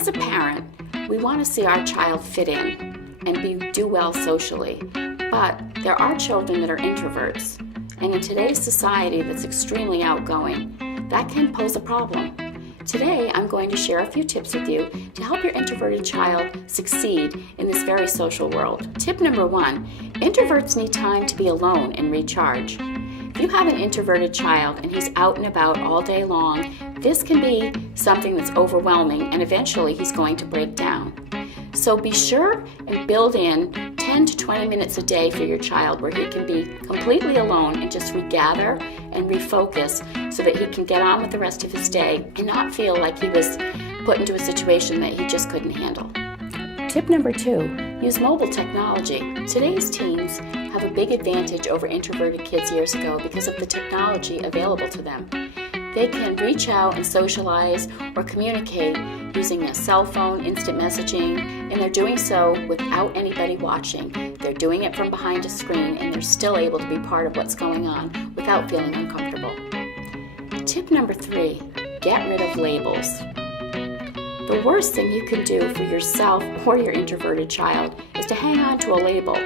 As a parent, we want to see our child fit in and do well socially, but there are children that are introverts, and in today's society that's extremely outgoing, that can pose a problem. Today, I'm going to share a few tips with you to help your introverted child succeed in this very social world. Tip number 1, introverts need time to be alone and recharge. If you have an introverted child and he's out and about all day long, this can be something that's overwhelming and eventually he's going to break down. So be sure and build in 10 to 20 minutes a day for your child where he can be completely alone and just regather and refocus so that he can get on with the rest of his day and not feel like he was put into a situation that he just couldn't handle. Tip number 2, use mobile technology. Today's teens have a big advantage over introverted kids years ago because of the technology available to them. They can reach out and socialize or communicate using a cell phone, instant messaging, and they're doing so without anybody watching. They're doing it from behind a screen and they're still able to be part of what's going on without feeling uncomfortable. Tip number 3, get rid of labels. The worst thing you can do for yourself or your introverted child is to hang on to a label,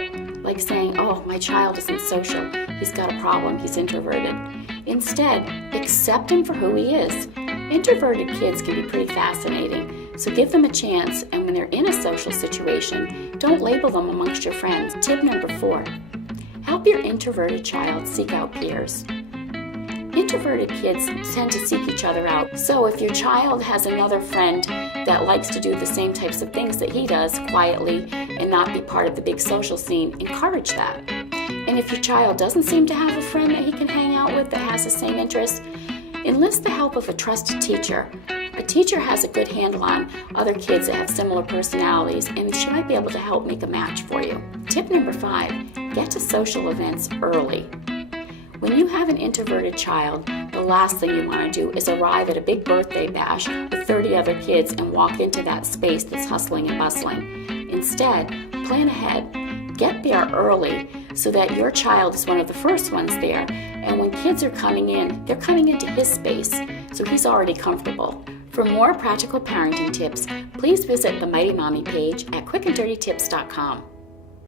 like saying, "Oh, my child isn't social, he's got a problem, he's introverted." Instead, accept him for who he is. Introverted kids can be pretty fascinating, so give them a chance, and when they're in a social situation, don't label them amongst your friends. Tip number 4, help your introverted child seek out peers. Introverted kids tend to seek each other out, so if your child has another friend that likes to do the same types of things that he does quietly and not be part of the big social scene, encourage that. And if your child doesn't seem to have a friend that he can hang out with that has the same interests, enlist the help of a trusted teacher. A teacher has a good handle on other kids that have similar personalities, and she might be able to help make a match for you. Tip number 5, get to social events early. When you have an introverted child, the last thing you want to do is arrive at a big birthday bash with 30 other kids and walk into that space that's hustling and bustling. Instead, plan ahead. Get there early so that your child is one of the first ones there, and when kids are coming in, they're coming into his space, so he's already comfortable. For more practical parenting tips, please visit the Mighty Mommy page at quickanddirtytips.com.